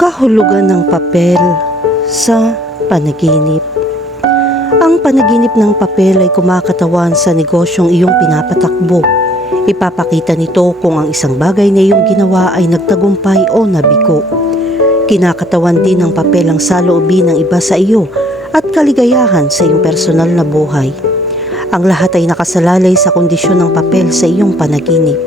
Kahulugan ng papel sa panaginip. Ang panaginip ng papel ay kumakatawan sa negosyong iyong pinapatakbo. Ipapakita nito kung ang isang bagay na iyong ginawa ay nagtagumpay o nabigo. Kinakatawan din ng papel ang saloobin ng iba sa iyo at kaligayahan sa iyong personal na buhay. Ang lahat ay nakasalalay sa kondisyon ng papel sa iyong panaginip.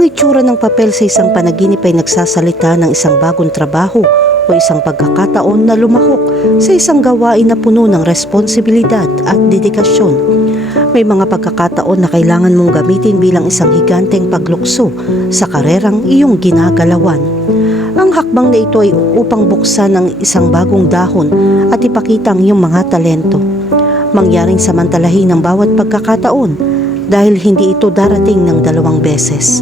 Ang itsura ng papel sa isang panaginip ay nagsasalita ng isang bagong trabaho o isang pagkakataon na lumahok sa isang gawain na puno ng responsibilidad at dedikasyon. May mga pagkakataon na kailangan mong gamitin bilang isang higanteng paglukso sa karerang iyong ginagalawan. Ang hakbang na ito ay upang buksan ang isang bagong dahon at ipakita ang iyong mga talento. Mangyaring samantalahin ang bawat pagkakataon dahil hindi ito darating ng dalawang beses.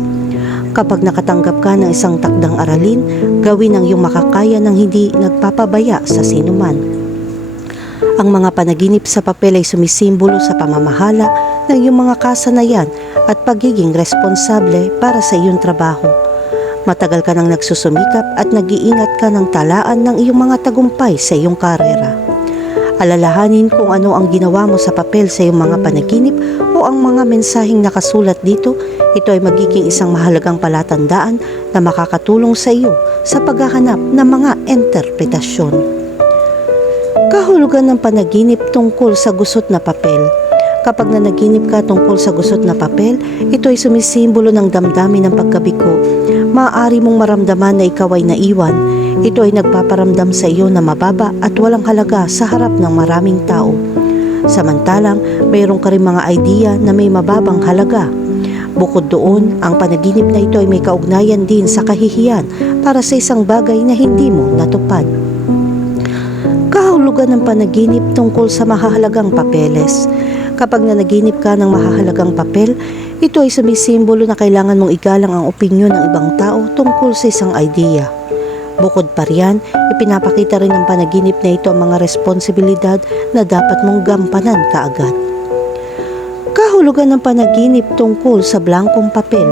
Kapag nakatanggap ka ng isang takdang aralin, gawin ang iyong makakaya ng hindi nagpapabaya sa sinuman. Ang mga panaginip sa papel ay sumisimbolo sa pamamahala ng iyong mga kasanayan at pagiging responsable para sa iyong trabaho. Matagal ka nang nagsusumikap at nag-iingat ka ng talaan ng iyong mga tagumpay sa iyong karera. Alalahanin kung ano ang ginawa mo sa papel sa iyong mga panaginip o ang mga mensaheng nakasulat dito, ito ay magiging isang mahalagang palatandaan na makakatulong sa iyo sa paghahanap ng mga interpretasyon. Kahulugan ng panaginip tungkol sa gusot na papel. Kapag nanaginip ka tungkol sa gusot na papel, ito ay sumisimbolo ng damdamin ng pagkabiko. Maaari mong maramdaman na ikaw ay naiwan. Ito ay nagpaparamdam sa iyo na mababa at walang halaga sa harap ng maraming tao. Samantalang, mayroon ka rin mga idea na may mababang halaga. Bukod doon, ang panaginip na ito ay may kaugnayan din sa kahihiyan para sa isang bagay na hindi mo natupad. Kahulugan ng panaginip tungkol sa mahahalagang papeles. Kapag nanaginip ka ng mahahalagang papel, ito ay sumisimbolo na kailangan mong igalang ang opinyon ng ibang tao tungkol sa isang idea. Bukod pa riyan, ipinapakita rin ng panaginip na ito ang mga responsibilidad na dapat mong gampanan kaagad. Kahulugan ng panaginip tungkol sa blankong papel.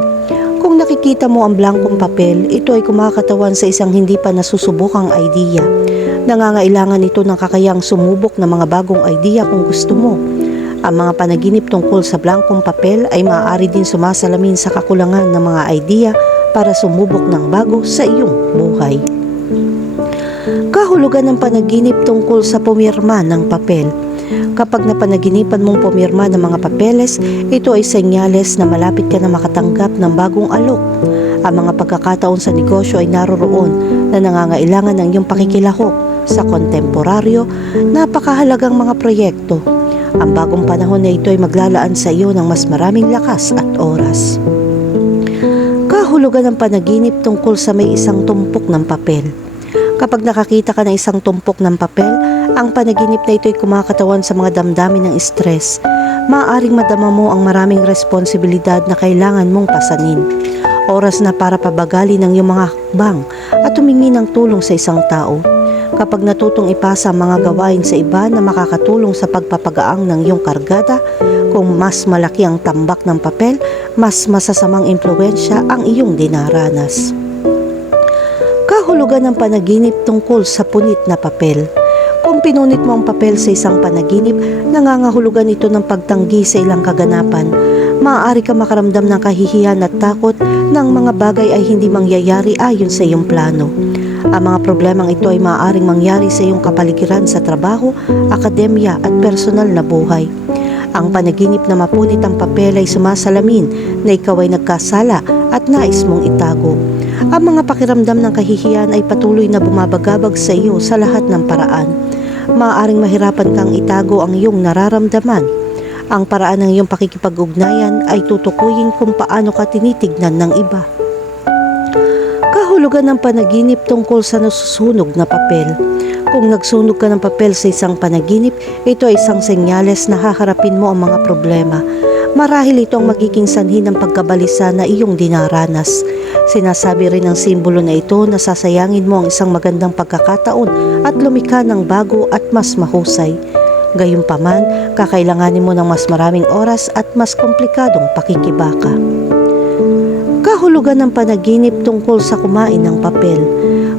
Kung nakikita mo ang blankong papel, ito ay kumakatawan sa isang hindi pa nasusubukang idea. Nangangailangan ito ng kakayang sumubok ng mga bagong idea kung gusto mo. Ang mga panaginip tungkol sa blankong papel ay maaari din sumasalamin sa kakulangan ng mga idea para sumubok ng bago sa iyong buhay. Kahulugan ng panaginip tungkol sa pumirma ng papel. Kapag napanaginipan mong pumirma ng mga papeles, ito ay senyales na malapit ka na makatanggap ng bagong alok. Ang mga pagkakataon sa negosyo ay naroroon na nangangailangan ng iyong pakikilahok sa kontemporaryo, napakahalagang mga proyekto. Ang bagong panahon na ito ay maglalaan sa iyo ng mas maraming lakas at oras. Kahulugan ng panaginip tungkol sa may isang tumpok ng papel. Kapag nakakita ka ng isang tumpok ng papel, ang panaginip na ito ay kumakatawan sa mga damdamin ng stress. Maaaring madama mo ang maraming responsibilidad na kailangan mong pasanin. Oras na para pabagali ng iyong mga hakbang at humingi ng tulong sa isang tao. Kapag natutong ipasa ang mga gawain sa iba na makakatulong sa pagpapagaang ng iyong kargada, kung mas malaki ang tambak ng papel, mas masasamang impluensya ang iyong dinaranas. Kahulugan ng panaginip tungkol sa punit na papel. Kung pinunit mo ang papel sa isang panaginip, nangangahulugan ito ng pagtanggi sa ilang kaganapan. Maaari ka makaramdam ng kahihiyan at takot ng mga bagay ay hindi mangyayari ayon sa iyong plano. Ang mga problemang ito ay maaaring mangyari sa iyong kapaligiran sa trabaho, akademya at personal na buhay. Ang panaginip na mapunit ang papel ay sumasalamin na ikaw ay nagkasala at nais mong itago. Ang mga pakiramdam ng kahihiyan ay patuloy na bumabagabag sa iyo sa lahat ng paraan. Maaaring mahirapan kang itago ang iyong nararamdaman. Ang paraan ng iyong pakikipag-ugnayan ay tutukuyin kung paano ka tinitignan ng iba. Kahulugan ng panaginip tungkol sa nasusunog na papel. Kung nagsunog ka ng papel sa isang panaginip, ito ay isang senyales na haharapin mo ang mga problema. Marahil ito ang magiging sanhi ng pagkabalisa na iyong dinaranas. Sinasabi rin ng simbolo na ito na sasayangin mo ang isang magandang pagkakataon at lumika ng bago at mas mahusay. Gayunpaman, kakailanganin mo ng mas maraming oras at mas komplikadong pakikibaka. Kahulugan ng panaginip tungkol sa kumain ng papel.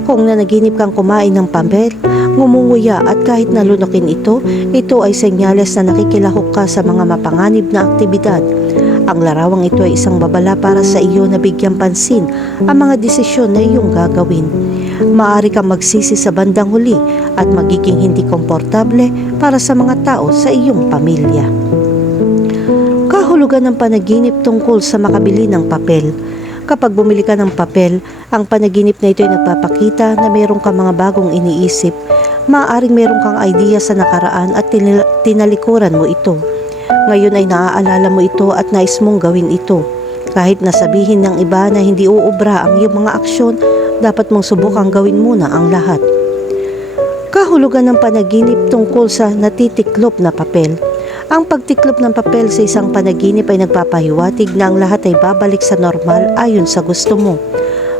Kung nanaginip kang kumain ng papel, ngumunguya at kahit nalunokin ito, ito ay senyales na nakikilahok ka sa mga mapanganib na aktibidad. Ang larawang ito ay isang babala para sa iyo na bigyang pansin ang mga desisyon na iyong gagawin. Maaari kang magsisi sa bandang huli at magiging hindi komportable para sa mga tao sa iyong pamilya. Kahulugan ng panaginip tungkol sa makabili ng papel. Kapag bumili ka ng papel, ang panaginip na ito ay nagpapakita na mayroon kang mga bagong iniisip. Maaaring mayroon kang idea sa nakaraan at tinalikuran mo ito. Ngayon ay naaalala mo ito at nais mong gawin ito. Kahit nasabihin ng iba na hindi uubra ang iyong mga aksyon, dapat mong subukang gawin muna ang lahat. Kahulugan ng panaginip tungkol sa natitiklop na papel. Ang pagtiklop ng papel sa isang panaginip ay nagpapahiwatig na ang lahat ay babalik sa normal ayon sa gusto mo.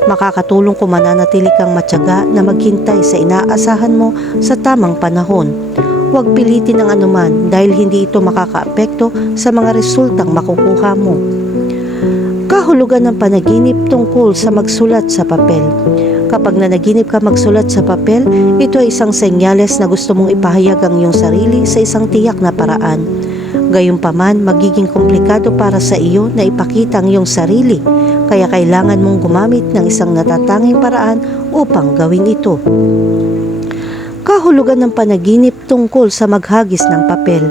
Makakatulong kung mananatili kang matyaga na maghintay sa inaasahan mo sa tamang panahon. Huwag pilitin ng anuman dahil hindi ito makakaapekto sa mga resultang makukuha mo. Kahulugan ng panaginip tungkol sa magsulat sa papel. Kapag nanaginip ka magsulat sa papel, ito ay isang senyales na gusto mong ipahayag ang iyong sarili sa isang tiyak na paraan. Gayunpaman, magiging komplikado para sa iyo na ipakita ang iyong sarili, kaya kailangan mong gumamit ng isang natatanging paraan upang gawin ito. Kahulugan ng panaginip tungkol sa maghagis ng papel.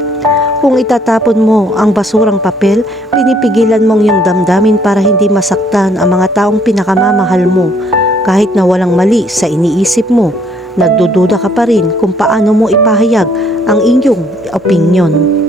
Kung itatapon mo ang basurang papel, pinipigilan mong yung damdamin para hindi masaktan ang mga taong pinakamamahal mo kahit na walang mali sa iniisip mo. Nagdududa ka pa rin kung paano mo ipahayag ang inyong opinyon.